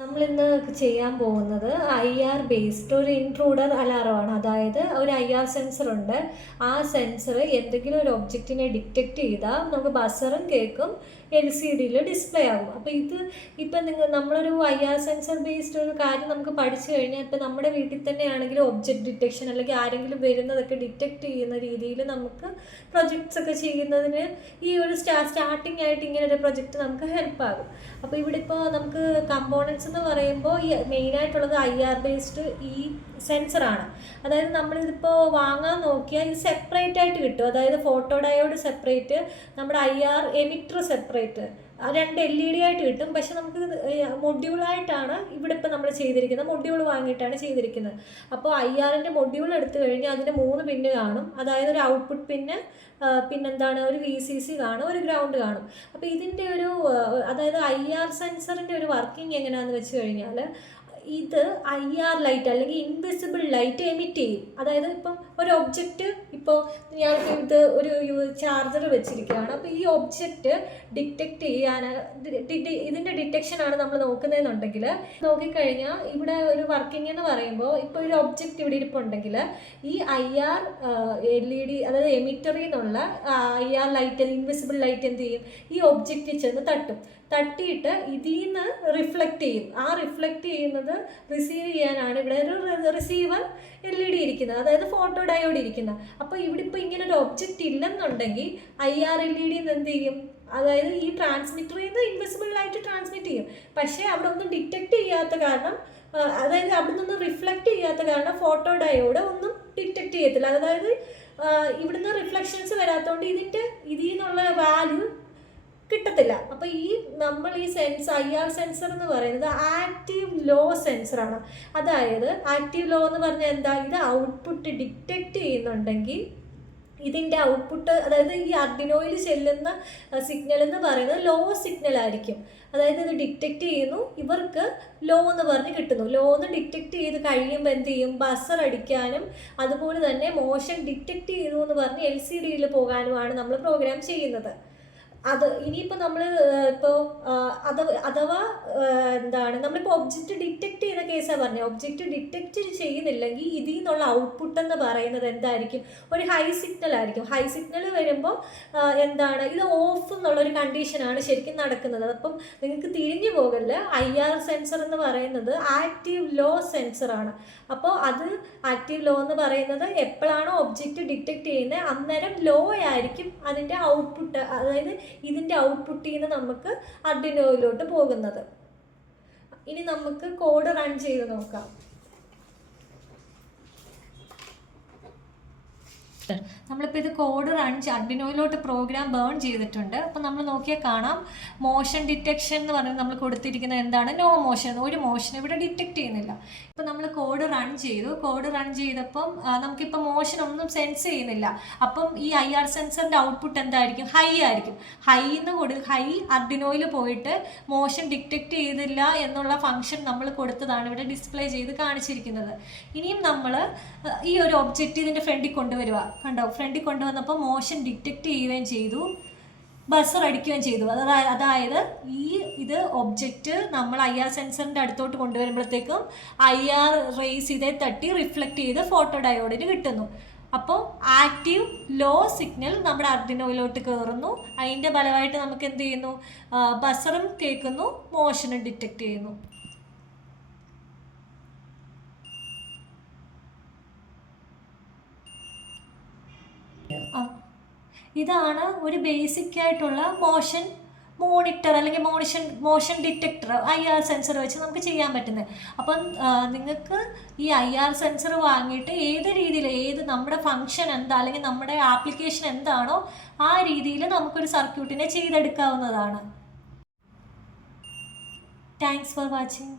നമ്മളിന്ന് ചെയ്യാൻ പോകുന്നത് IR ബേസ്ഡ് ഒരു ഇൻട്രൂഡർ അലാറമാണ്. അതായത് ഒരു IR സെൻസർ ഉണ്ട്. ആ സെൻസർ എന്തെങ്കിലും ഒരു ഒബ്ജക്റ്റിനെ ഡിറ്റക്റ്റ് ചെയ്താൽ നമുക്ക് ബസറും കേൾക്കും, LCDയിൽ ഡിസ്പ്ലേ ആകും. അപ്പോൾ ഇപ്പം നമ്മളൊരു IR സെൻസർ ബേസ്ഡ് ഒരു കാര്യം നമുക്ക് പഠിച്ചു കഴിഞ്ഞാൽ ഇപ്പം നമ്മുടെ വീട്ടിൽ തന്നെ ആണെങ്കിൽ ഒബ്ജക്റ്റ് ഡിറ്റക്ഷൻ അല്ലെങ്കിൽ ആരെങ്കിലും വരുന്നതൊക്കെ ഡിറ്റക്റ്റ് ചെയ്യുന്ന രീതിയിൽ നമുക്ക് പ്രൊജക്ട്സ് ഒക്കെ ചെയ്യുന്നതിന് ഈ ഒരു സ്റ്റാർട്ടിംഗ് ആയിട്ട് ഇങ്ങനെ ഒരു പ്രൊജക്റ്റ് നമുക്ക് ഹെൽപ്പ് ആകും. അപ്പോൾ ഇവിടെ ഇപ്പോൾ നമുക്ക് കമ്പോണൻസ് എന്ന് പറയുമ്പോൾ ഈ മെയിനായിട്ടുള്ളത് IR ബേസ്ഡ് ഈ സെൻസറാണ്. അതായത് നമ്മളിതിപ്പോൾ വാങ്ങാൻ നോക്കിയാൽ ഇത് സെപ്പറേറ്റ് ആയിട്ട് കിട്ടും. അതായത് ഫോട്ടോ ഡയോഡ് സെപ്പറേറ്റ്, നമ്മുടെ IR എമിറ്റർ സെപ്പറേറ്റ്, രണ്ട് LED ആയിട്ട് കിട്ടും. പക്ഷെ നമുക്ക് മൊഡ്യൂളായിട്ടാണ് ഇവിടെ ഇപ്പോൾ നമ്മൾ ചെയ്തിരിക്കുന്നത്. മൊഡ്യൂൾ വാങ്ങിയിട്ടാണ് ചെയ്തിരിക്കുന്നത്. അപ്പോൾ IRൻ്റെ മൊഡ്യൂൾ എടുത്തു കഴിഞ്ഞാൽ അതിന് 3 പിന്ന് കാണും. അതായത് ഒരു ഔട്ട്പുട്ട് പിന്ന്, പിന്നെന്താണ്, ഒരു VCC കാണും, ഒരു ഗ്രൗണ്ട് കാണും. അപ്പോൾ ഇതിൻ്റെ ഒരു അതായത് IR സെൻസറിൻ്റെ ഒരു വർക്കിംഗ് എങ്ങനെയാണെന്ന് വെച്ച് കഴിഞ്ഞാൽ ഇത് IR ലൈറ്റ് അല്ലെങ്കിൽ ഇൻവിസിബിൾ ലൈറ്റ് എമിറ്റ് ചെയ്യും. അതായത് ഇപ്പം ഒരു ഒബ്ജക്റ്റ്, ഇപ്പോൾ ഞാനിപ്പോൾ ഇത് ഒരു ചാർജർ വെച്ചിരിക്കുകയാണ്. അപ്പോൾ ഈ ഒബ്ജക്റ്റ് ഡിറ്റക്റ്റ് ചെയ്യാൻ ഇതിൻ്റെ ഡിറ്റക്ഷനാണ് നമ്മൾ നോക്കുന്നതെന്നുണ്ടെങ്കിൽ നോക്കിക്കഴിഞ്ഞാൽ ഇവിടെ ഒരു വർക്കിംഗ് എന്ന് പറയുമ്പോൾ ഇപ്പോൾ ഒരു ഒബ്ജക്റ്റ് ഇവിടെ ഇരിപ്പുണ്ടെങ്കിൽ ഈ IR LED അതായത് എമിറ്ററിൽ നിന്നുള്ള IR ലൈറ്റ്, ഇൻവിസിബിൾ ലൈറ്റ് എന്ത് ചെയ്യും, ഈ ഒബ്ജക്റ്റിൽ ചെന്ന് തട്ടിയിട്ട് ഇതിൽ നിന്ന് റിഫ്ലക്റ്റ് ചെയ്യും. ആ റിഫ്ലക്റ്റ് ചെയ്യുന്നത് റിസീവ് ചെയ്യാനാണ് ഇവിടെ ഒരു റിസീവർ LED ഇരിക്കുന്നത്, അതായത് ഫോട്ടോ ഡയോഡ് ഇരിക്കുന്നത്. അപ്പോൾ ഇവിടെ ഇപ്പോൾ ഇങ്ങനെ ഒരു ഒബ്ജക്റ്റ് ഇല്ലെന്നുണ്ടെങ്കിൽ IR LED എന്ത് ചെയ്യും, അതായത് ഈ ട്രാൻസ്മിറ്ററിൽ നിന്ന് ഇൻവിസിബിൾ ലൈറ്റ് ട്രാൻസ്മിറ്റ് ചെയ്യും. പക്ഷേ അവിടെ ഒന്നും ഡിറ്റക്റ്റ് ചെയ്യാത്ത കാരണം, അതായത് അവിടെ നിന്നൊന്നും റിഫ്ലക്റ്റ് ചെയ്യാത്ത കാരണം ഫോട്ടോ ഡയോഡ് ഒന്നും ഡിറ്റക്റ്റ് ചെയ്യത്തില്ല. അതായത് ഇവിടുന്ന് റിഫ്ലക്ഷൻസ് വരാത്തതുകൊണ്ട് ഇതിൽ നിന്നുള്ള വാല്യൂ കിട്ടത്തില്ല. അപ്പോൾ നമ്മൾ ഈ IR സെൻസർ എന്ന് പറയുന്നത് ആക്റ്റീവ് ലോ സെൻസറാണ്. അതായത് ആക്റ്റീവ് ലോ എന്ന് പറഞ്ഞാൽ എന്താ, ഇത് ഔട്ട്പുട്ട് ഡിറ്റക്റ്റ് ചെയ്യുന്നുണ്ടെങ്കിൽ ഇതിൻ്റെ ഔട്ട്പുട്ട്, അതായത് ഈ ആർഡിനോയിൽ ചെല്ലുന്ന സിഗ്നൽ എന്ന് പറയുന്നത് ലോ സിഗ്നൽ ആയിരിക്കും. അതായത് ഇത് ഡിറ്റക്റ്റ് ചെയ്യുന്നു, ഇവർക്ക് ലോ എന്ന് പറഞ്ഞ് കിട്ടുന്നു. ലോ എന്ന് ഡിറ്റക്റ്റ് ചെയ്ത് കഴിയുമ്പോൾ എന്ത് ചെയ്യും, ബസർ അടിക്കാനും അതുപോലെ തന്നെ മോഷൻ ഡിറ്റക്റ്റ് ചെയ്തു എന്ന് പറഞ്ഞ് LCDയിൽ പോകാനുമാണ് നമ്മൾ പ്രോഗ്രാം ചെയ്യുന്നത്. ഇനിയിപ്പോൾ നമ്മൾ ഇപ്പോൾ അഥവാ എന്താണ്, നമ്മളിപ്പോൾ ഒബ്ജക്റ്റ് ഡിറ്റക്റ്റ് ചെയ്യുന്ന കേസാണ് പറഞ്ഞത്. ഒബ്ജക്റ്റ് ഡിറ്റക്റ്റ് ചെയ്യുന്നില്ലെങ്കിൽ ഇതിൽ നിന്നുള്ള ഔട്ട്പുട്ട് എന്ന് പറയുന്നത് എന്തായിരിക്കും, ഒരു ഹൈ സിഗ്നൽ ആയിരിക്കും. ഹൈ സിഗ്നൽ വരുമ്പോൾ എന്താണ്, ഇത് ഓഫ് എന്നുള്ളൊരു കണ്ടീഷനാണ് ശരിക്കും നടക്കുന്നത്. അപ്പം നിങ്ങൾക്ക് തിരിഞ്ഞു പോകല്ല, IR സെൻസർ എന്ന് പറയുന്നത് ആക്റ്റീവ് ലോ സെൻസറാണ്. അപ്പോൾ അത് ആക്റ്റീവ് ലോ എന്ന് പറയുന്നത് എപ്പോഴാണോ ഒബ്ജക്റ്റ് ഡിറ്റക്റ്റ് ചെയ്യുന്നത് അന്നേരം ലോ ആയിരിക്കും അതിൻ്റെ ഔട്ട്പുട്ട്, അതായത് ഇതിൻ്റെ ഔട്ട്പുട്ടിൽ നിന്ന് നമുക്ക് ആർഡിനോയിലോട്ട് പോകുന്നത്. ഇനി നമുക്ക് കോഡ് റൺ ചെയ്ത് നോക്കാം. നമ്മളിപ്പോൾ ഇത് കോഡ് ആർഡിനോയിലോട്ട് പ്രോഗ്രാം ബേൺ ചെയ്തിട്ടുണ്ട്. അപ്പോൾ നമ്മൾ നോക്കിയാൽ കാണാം, മോഷൻ ഡിറ്റക്ഷൻ എന്ന് പറഞ്ഞാൽ നമ്മൾ കൊടുത്തിരിക്കുന്നത് എന്താണ്, നോ മോഷൻ, ഒരു മോഷൻ ഇവിടെ ഡിറ്റക്റ്റ് ചെയ്യുന്നില്ല. ഇപ്പം നമ്മൾ കോഡ് റൺ ചെയ്തപ്പം നമുക്കിപ്പോൾ മോഷൻ ഒന്നും സെൻസ് ചെയ്യുന്നില്ല. അപ്പം ഈ IR സെൻസറിൻ്റെ ഔട്ട്പുട്ട് എന്തായിരിക്കും, ഹൈ ആയിരിക്കും. ഹൈ ആർഡിനോയിൽ പോയിട്ട് മോഷൻ ഡിറ്റക്റ്റ് ചെയ്തില്ല എന്നുള്ള ഫംഗ്ഷൻ നമ്മൾ കൊടുത്തതാണ് ഇവിടെ ഡിസ്പ്ലേ ചെയ്ത് കാണിച്ചിരിക്കുന്നത്. ഇനിയും നമ്മൾ ഈ ഒരു ഒബ്ജക്റ്റ് ഇതിൻ്റെ ഫ്രണ്ടിൽ കൊണ്ടുവരിക, കണ്ടോ, ഫ്രണ്ടിൽ കൊണ്ടുവന്നപ്പോൾ മോഷൻ ഡിറ്റക്റ്റ് ചെയ്യുകയും ചെയ്തു, ബസർ അടിക്കുകയും ചെയ്തു. അതായത് ഇത് ഒബ്ജക്റ്റ് നമ്മൾ IR സെൻസറിൻ്റെ അടുത്തോട്ട് കൊണ്ടുവരുമ്പോഴത്തേക്കും IR റേസ് ഇതേ തട്ടി റിഫ്ലക്റ്റ് ചെയ്ത് ഫോട്ടോ ഡയോഡിന് കിട്ടുന്നു. അപ്പോൾ ആക്റ്റീവ് ലോ സിഗ്നൽ നമ്മുടെ ആർഡിനോയിലോട്ട് കയറുന്നു. അതിൻ്റെ ഫലമായിട്ട് നമുക്ക് എന്ത് ചെയ്യുന്നു, ബസറും കേൾക്കുന്നു, മോഷനും ഡിറ്റക്റ്റ് ചെയ്യുന്നു. ഇതാണ് ഒരു ബേസിക് ആയിട്ടുള്ള മോഷൻ മോണിറ്റർ അല്ലെങ്കിൽ മോഷൻ ഡിറ്റക്ടർ IR സെൻസർ വെച്ച് നമുക്ക് ചെയ്യാൻ പറ്റുന്നത്. അപ്പം നിങ്ങൾക്ക് ഈ IR സെൻസർ വാങ്ങിയിട്ട് ഏത് രീതിയിൽ നമ്മുടെ ഫങ്ഷൻ എന്താ അല്ലെങ്കിൽ നമ്മുടെ ആപ്ലിക്കേഷൻ എന്താണോ ആ രീതിയിൽ നമുക്കൊരു സർക്യൂട്ടിനെ ചെയ്തെടുക്കാവുന്നതാണ്. Thanks for watching.